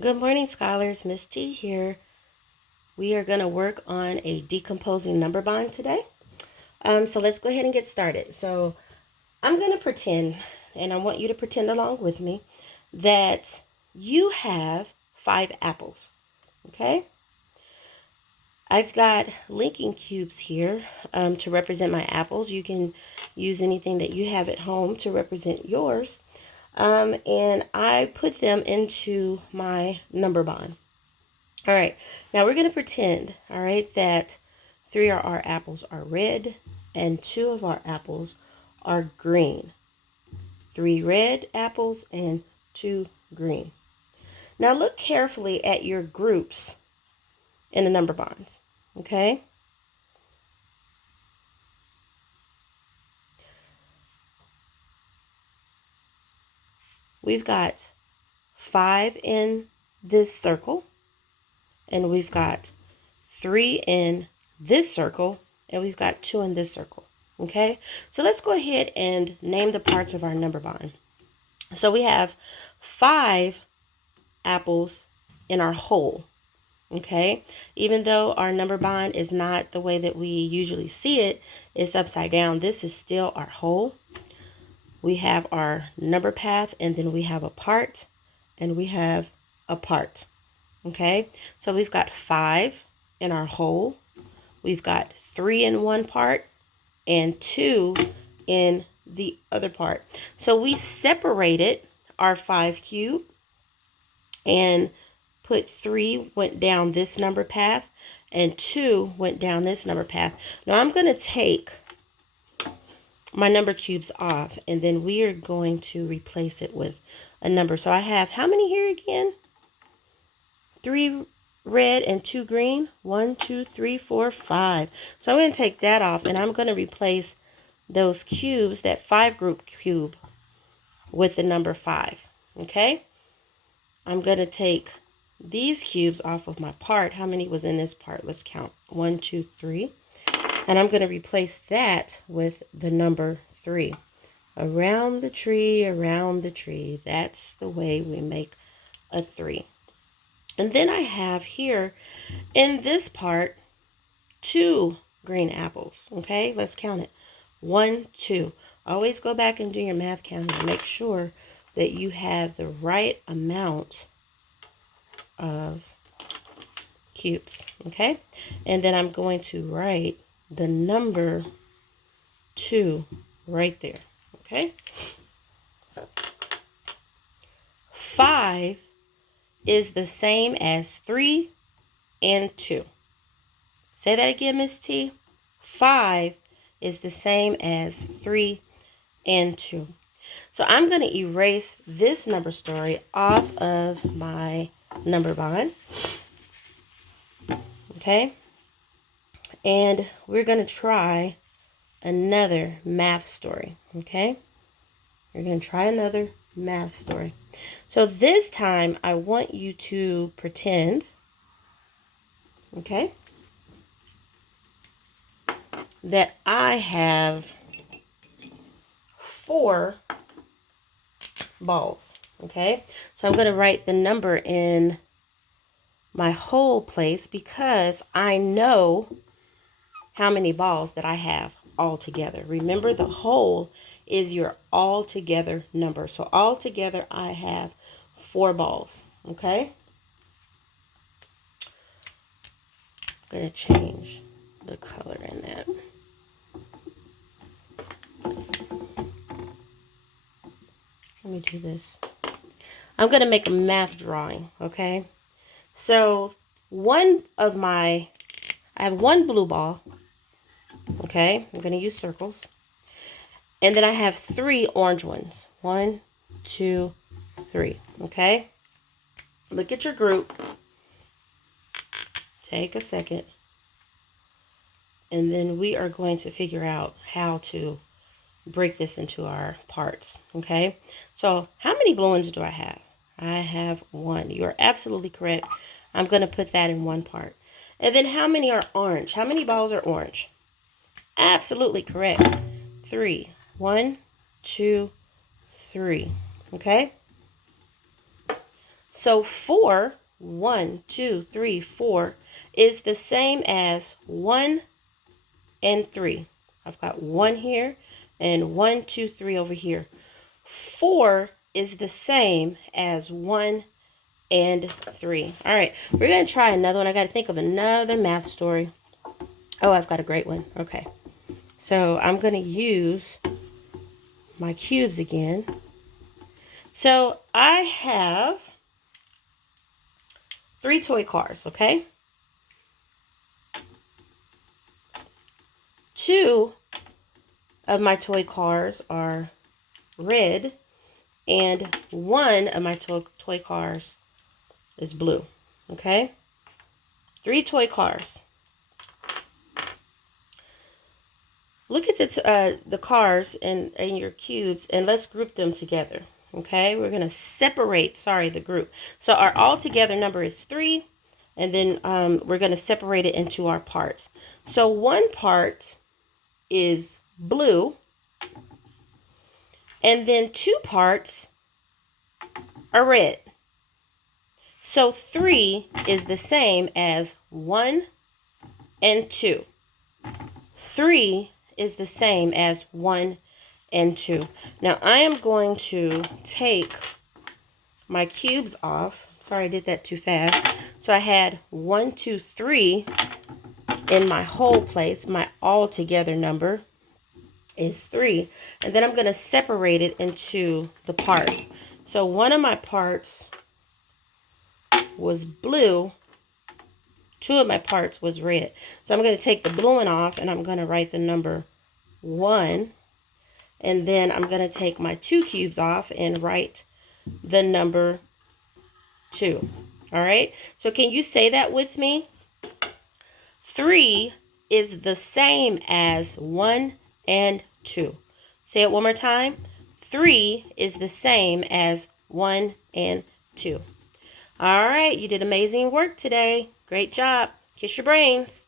Good morning, scholars. Miss T here. We are going to work on a decomposing number bond today. So let's go ahead and get started. So I'm going to pretend, and I want you to pretend along with me, that you have 5 apples. Okay? I've got linking cubes here to represent my apples. You can use anything that you have at home to represent yours. And I put them into my number bond. All right, now we're going to pretend, all right, that 3 of our apples are red and 2 of our apples are green. 3 red apples and 2 green. Now look carefully at your groups in the number bonds, okay? We've got 5 in this circle, and we've got 3 in this circle, and we've got 2 in this circle. Okay, so let's go ahead and name the parts of our number bond. So we have 5 apples in our whole. Okay, even though our number bond is not the way that we usually see it, it's upside down. This is still our whole. We have our number path, and then we have a part, and we have a part. Okay, so we've got 5 in our whole. We've got 3 in one part and 2 in the other part. So we separated our 5 cube and put 3 went down this number path and 2 went down this number path. Now I'm going to take my number cubes off, and then we are going to replace it with a number. So I have how many here again? 3 red and 2 green. 1, 2, 3, 4, 5. So I'm going to take that off, and I'm going to replace those cubes, that 5 group cube, with the number 5. Okay, I'm going to take these cubes off of my part. How many was in this part? Let's count. 1, 2, 3. And I'm going to replace that with the number 3. Around the tree, around the tree. That's the way we make a 3. And then I have here in this part 2 green apples. Okay, let's count it. 1, 2. Always go back and do your math counting to make sure that you have the right amount of cubes. Okay, and then I'm going to write the number 2 right there. Okay, 5 is the same as 3 and 2. Say that again, Miss T. 5 is the same as 3 and 2. So I'm going to erase this number story off of my number bond. Okay? And we're going to try another math story. Okay? We're going to try another math story. So this time I want you to pretend, okay, that I have 4 balls. Okay, so I'm going to write the number in my whole place because I know how many balls that I have all together. Remember, the whole is your all together number. So all together I have 4 balls. Okay, I'm going to change the color in that. Let me do this. I'm going to make a math drawing, okay? So I have 1 blue ball, okay? I'm going to use circles. And then I have 3 orange ones. 1, 2, 3, okay? Look at your group. Take a second. And then we are going to figure out how to break this into our parts, okay? So how many blue ones do I have? I have 1. You're absolutely correct. I'm going to put that in one part. And then how many are orange? How many balls are orange? Absolutely correct. 3. 1, 2, 3. Okay? So 4, 1, 2, 3, 4 is the same as 1 and 3. I've got 1 here and 1, 2, 3 over here. 4 is the same as 1 and 3. All right, we're going to try another one. I got to think of another math story. Oh, I've got a great one. Okay, so I'm going to use my cubes again. So I have 3 toy cars, okay? 2 of my toy cars are red, and 1 of my toy cars is blue, okay? 3 toy cars. Look at the cars and your cubes, and let's group them together, okay? We're going to separate, the group. So our altogether number is 3, and then we're going to separate it into our parts. So one part is blue, and then 2 parts are red. So 3 is the same as 1 and 2. 3 is the same as 1 and 2. Now I am going to take my cubes off. Sorry, I did that too fast. So I had 1, 2, 3 in my whole place. My altogether number is 3. And then I'm going to separate it into the parts. So one of my parts was blue. 2 of my parts was red. So I'm going to take the blue one off, and I'm going to write the number 1. And then I'm going to take my 2 cubes off and write the number 2. All right. So can you say that with me? 3 is the same as 1 and 2. Say it one more time. 3 is the same as 1 and 2. All right. You did amazing work today. Great job. Kiss your brains.